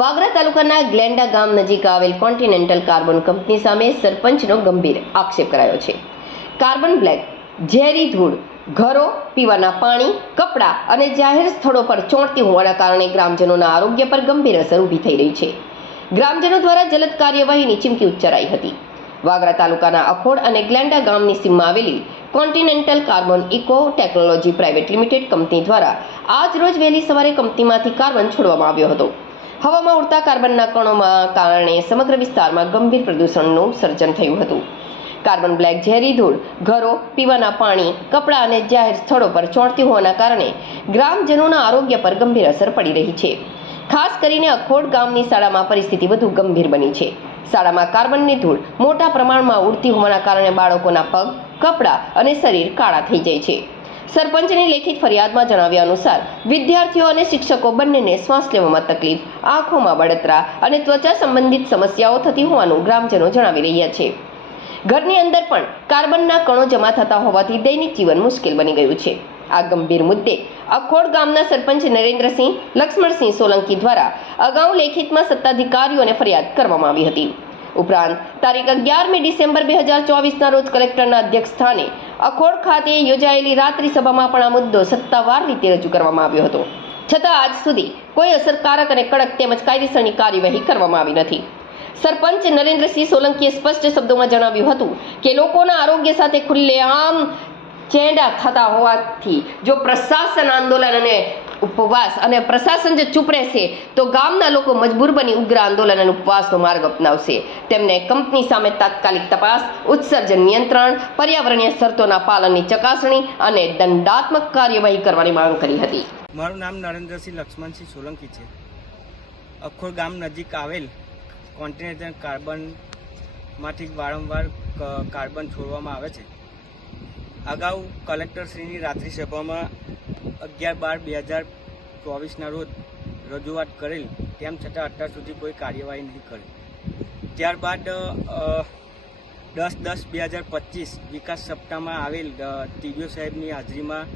વાગરા તાલુકાના ગ્લેન્ડા ગામ નજીક આવેલ કોન્ટિનેન્ટલ કાર્બન કંપની સામે સરપંચનો ગંભીર આક્ષેપ કરાયો છે. કાર્બન બ્લેક, ઝેરી ધૂળ ઘરો, પીવાના પાણી, કપડાં અને જાહેર સ્થળો પર ચોંટતી હોવાના કારણે ગ્રામજનોના આરોગ્ય પર ગંભીર અસર ઊભી થઈ રહી છે. ગ્રામજનો દ્વારા જલદ કાર્યવાહીની ચીમકી ઉચ્ચારાઈ હતી. વાગરા તાલુકાના અખોડ અને ગ્લેન્ડા ગામની સીમમાં આવેલી continental carbon eco technology private limited company દ્વારા આજ રોજ વહેલી સવારે કંપનીમાંથી કાર્બન છોડવામાં આવ્યો હતો. હવામાં ઉડતા કાર્બનના કણોના કારણે સમગ્ર વિસ્તારમાં ગંભીર પ્રદૂષણનું સર્જન થયું હતું. કાર્બન બ્લેક ઝેરી ધૂળ ઘરો, પીવાના પાણી, કપડાં અને જાહેર સ્થળો પર ચોંટતી હોવાના કારણે ગ્રામજનોના આરોગ્ય પર ગંભીર અસર પડી રહી છે. ખાસ કરીને અખોડ ગામની શાળામાં પરિસ્થિતિ વધુ ગંભીર બની છે. શાળામાં કાર્બનની ધૂળ મોટા પ્રમાણમાં ઉડતી હોવાના કારણે બાળકોના પગ, કપડાં અને શરીર કાળા થઈ જાય છે. સરપંચની લેખિત ફરિયાદમાં જણાવ્યા અનુસાર વિદ્યાર્થીઓ અને શિક્ષકો બંનેને શ્વાસ લેવામાં તકલીફ, આંખોમાં બળતરા અને ત્વચા સંબંધિત સમસ્યાઓ થતી હોવાનું ગ્રામજનો જણાવી રહ્યા છે. ઘરની અંદર પણ કાર્બનના કણો જમા થતા હોવાથી દૈનિક જીવન મુશ્કેલ બની ગયું છે. આ ગંભીર મુદ્દે અખોડ ગામના સરપંચ નરેન્દ્રસિંહ લક્ષ્મણસિંહ સોલંકી દ્વારા અગાઉ લેખિતમાં સત્તાધિકારીઓને ફરિયાદ કરવામાં આવી હતી. ઉપરાંત તારીખ 11મી ડિસેમ્બર 2024ના રોજ કલેક્ટરના અધ્યક્ષ સ્થાને અખોડ ખાતે યોજાયેલી રાત્રિ સભામાં પણ આ મુદ્દો સત્તાવાર રીતે રજૂ કરવામાં આવ્યો હતો. છતાં આજ સુધી કોઈ અસરકારક અને કડક તેમજ કાયદેસરની કાર્યવાહી કરવામાં આવી નથી. સરપંચ નરેન્દ્રસિંહ સોલંકીએ સ્પષ્ટ શબ્દોમાં જણાવ્યું હતું કે લોકોના આરોગ્ય સાથે ખુલ્લેઆમ ચેડા થતા હોવાથી જો પ્રશાસન આંદોલન અને ઉપવાસ અને પ્રશાસન જો ચૂપ રહેશે તો ગામના લોકો મજબૂર બની ઉગ્ર આંદોલન અને ઉપવાસનો માર્ગ અપનાવશે. તેમને કંપની સામે તાત્કાલિક તપાસ, ઉત્સર્જન નિયંત્રણ, પર્યાવરણીય શરતોના પાલનની ચકાસણી અને દંડાત્મક કાર્યવાહી કરવાની માંગ કરી હતી. મારું નામ નરેન્દ્રસિંહ લક્ષ્મણસિંહ સોલંકી છે. અખોડ ગામ નજીક આવેલ કોન્ટિનેન્ટલ કાર્બનમાંથી વારંવાર કાર્બન છોડવામાં આવે છે. અગાઉ કલેક્ટરશ્રીની રાત્રિ સભામાં 11/12/2024ના રોજ રજૂઆત કરેલ, તેમ છતાં અત્યાર સુધી કોઈ કાર્યવાહી નહીં કરી. ત્યારબાદ 10/10/2025 વિકાસ સપ્તાહમાં આવેલ ટીડીઓ સાહેબની હાજરીમાં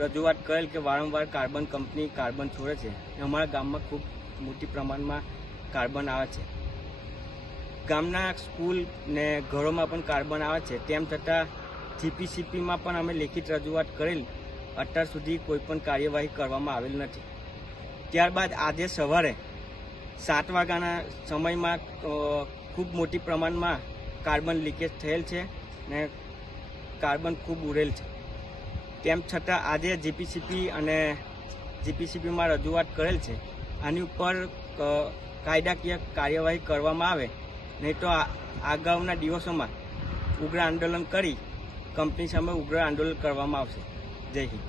રજૂઆત કરેલ કે વારંવાર કાર્બન કંપની કાર્બન છોડે છે. અમારા ગામમાં ખૂબ મોટી પ્રમાણમાં કાર્બન આવે છે. ગામના સ્કૂલ ને ઘરોમાં પણ કાર્બન આવે છે. તેમ છતાં જીપીસીપીમાં પણ અમે લેખિત રજૂઆત કરેલ, અત્યાર સુધી કોઈ પણ કાર્યવાહી કરવામાં આવેલ નથી. ત્યારબાદ આજે સવારે 7 વાગ્યાના સમયમાં ખૂબ મોટી પ્રમાણમાં કાર્બન લીકેજ થયેલ છે ને કાર્બન ખૂબ ઉડેલ છે. તેમ છતાં આજે જીપીસીપીમાં રજૂઆત કરેલ છે. આની ઉપર કાયદાકીય કાર્યવાહી કરવામાં આવે, નહીં તો અગાઉના દિવસોમાં ઉગ્ર આંદોલન કરી કંપની સામે ઉગ્ર આંદોલન કરવામાં આવશે. જય હિન્દ.